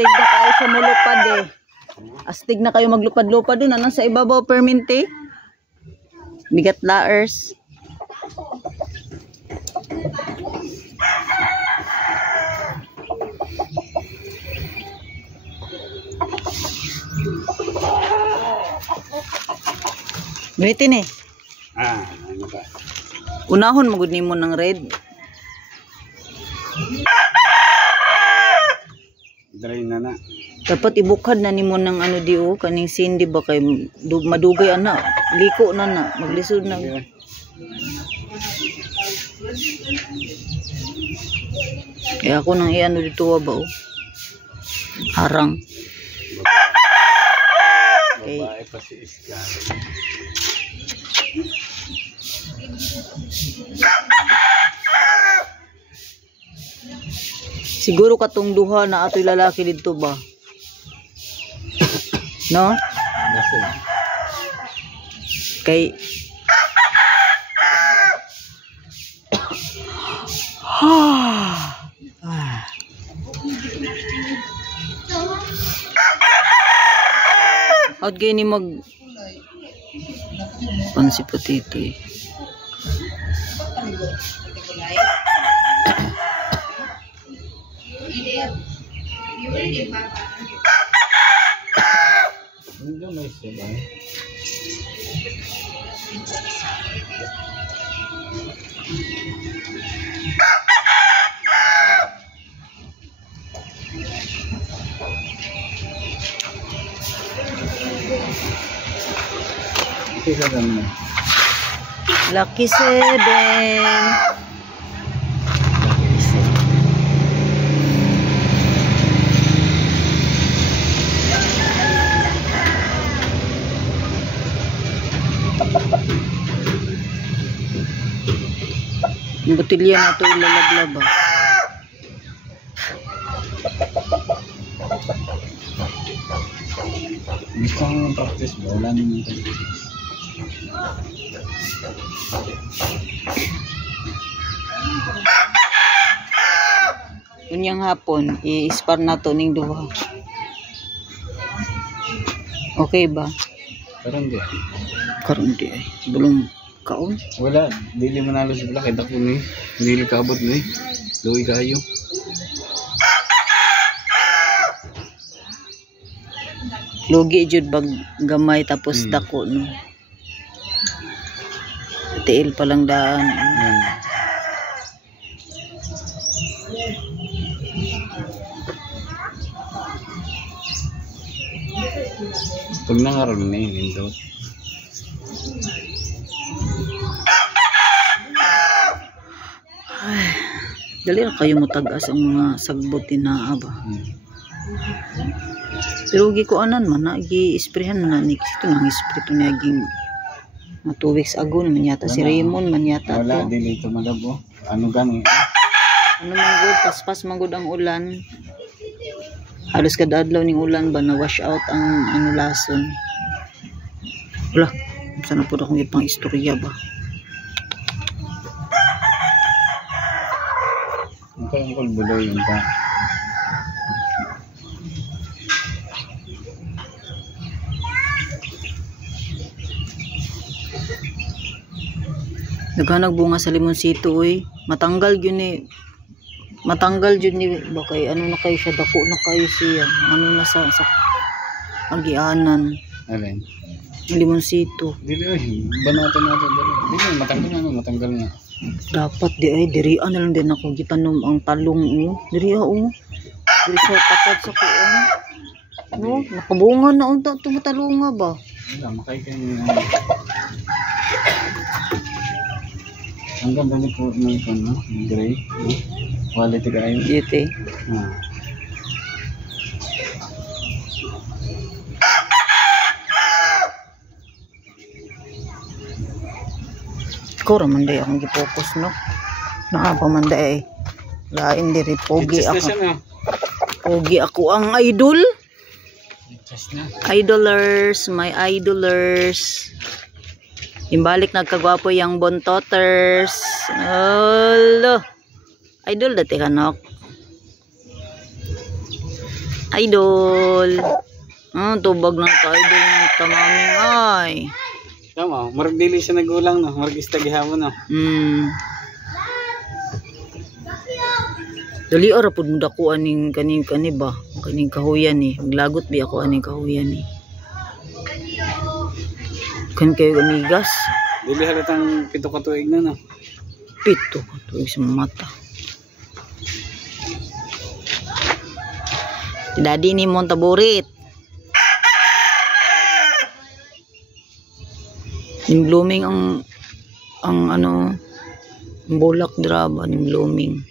Astig na kayo sa mulupad eh. Astig na kayo maglupad-lupad doon. Anong sa ibabaw perminti? Bigat laers. Bitin eh. Ano ba? Unahon magud nimo ng red. Dry na. Dapat ibukad na nimo ng ano di o kaning sindi ba kay madugay ana. Liko na maglisod na. Kaya ako nang iano dito ba o. Harang. Babae pa si Iska. Siguro katong duha na atoy lalaki dito ba? No? Kay out gani mag pansi potato eh. Hindi may sabay. Kisa naman. Lucky 7. Yung botilya na ito ilalablab ba? Gusto kong practice ba? Wala naman practice. Unyang hapon, i-spar na to ning duha. Okay ba? Karon di. Karon di ay. Bulong kaon. Wala, dili manalo si Black. Kaya ko ni. Dili kaabot ni. Luwi kayo. Lugi jud bag gamay tapos dako no. Tiil pa lang daan. Pag nangaroon na yun, Indot. Dali na kayo mutagas ang mga sagbot na ba. Pero gi ko anan man na gi-sprayhan man ni ito nang spray to naging matuwik sa agon man yata si Raymond man yata. Wala dili ito madabo. Ano gani? Ano man gud paspas man gud ang ulan. Halos kada adlaw ning ulan ba na wash out ang ano lason. Wala, sana po akong ipang istorya ba. Ang buloy yun pa. Naghanag bunga sa limonsito oy. Matanggal yun eh. Matanggal yun ni bakay ano na kayo siya dako na kayo siya. Ano na sa agianan. Alin? Limonsito. Dili ay banatan natin dali. Dili matanggal na. Dapat di ay dirian na lang din ako gitanom ang talong Diri Diri sa tapat sa kuan. No, nakabunga na unta tumatalunga ba? Wala makay kayo. Ang ganda ni po ng no, gray. Quality kayo. Beauty. Ko raman day akong gipokus no. Naa pa man day. Lain diri pogi ako. Pogi ako ang idol. Idolers, my idolers. Imbalik nagkagwapo yang bontoters. Hello. Idol dati kanok. Idol. Tubag ng ka-idol ng tamaming ay. Tama, marag dili siya nagulang no, marag istagihamo no. Dali ara pud mo dako aning kaning ba, kaning kahuyan ni. Maglagot bi ako aning kahuyan ni. Kan kayo amigas. Dili halatang 7 ka tuig na no. 7 ka tuig sa mata. Daddy ni Montaburit. Yung blooming ang ano, bulak draba yung blooming.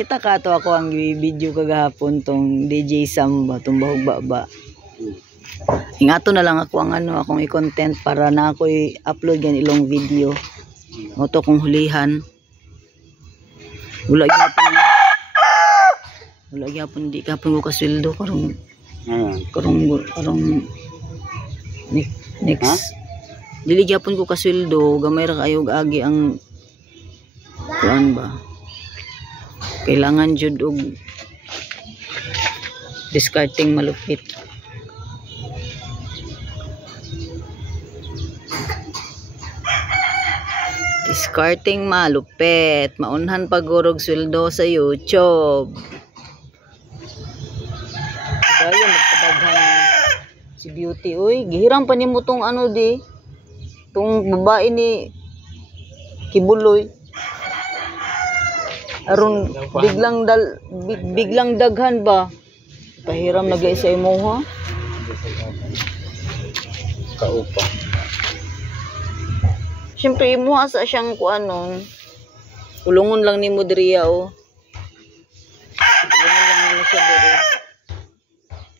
Kita ka to ako ang video kagahapon tong DJ Samba tong bahog baba. Ingato na lang ako ang ano akong i-content para na ako i-upload yan ilong video. Mo to kung hulihan. Wala gyapon di kapon ko kasweldo karong next. Dili gyapon ko kasweldo, gamay ra kayo agi ang kuan ba. Kailangan jud og discarding malupit. Discarding malupit. Maunhan pagurog sweldo sa YouTube. Kaya magpadaghan si Beauty. Uy, gihiram pa nimo tong ano di. Tong babae ni Kibuloy. Aron biglang daghan ba? Pahiram nagay sa imo ha? Kaupa. Siyempre imo asa siyang kuanon. Kulungon lang nimo diriya oh. Kulungon lang nimo siya diri.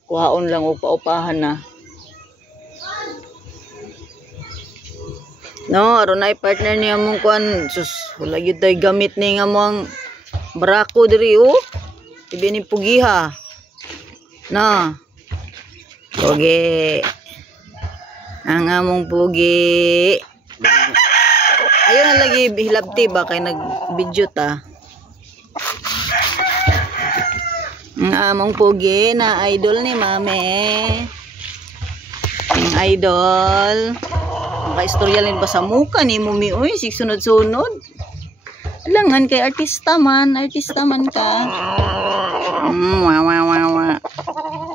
Kuhaon lang o paupahan na. No, aron ay partner niya mong kuan. Sus, wala gyud tay gamit ni nga mong barako diri oh. Ibi ni pugiha. Na. Pogi. Ang among pugi. Ayun na lagi hilabti ba kay nag-video ta. Ang among pugi na idol ni Mame. Ang idol. Ang ka-istorya ba sa muka ni Mumi oy, sig sunod-sunod. Langan kay artista man ka.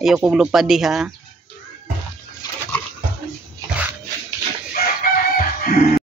Ayaw kong lupa di ha.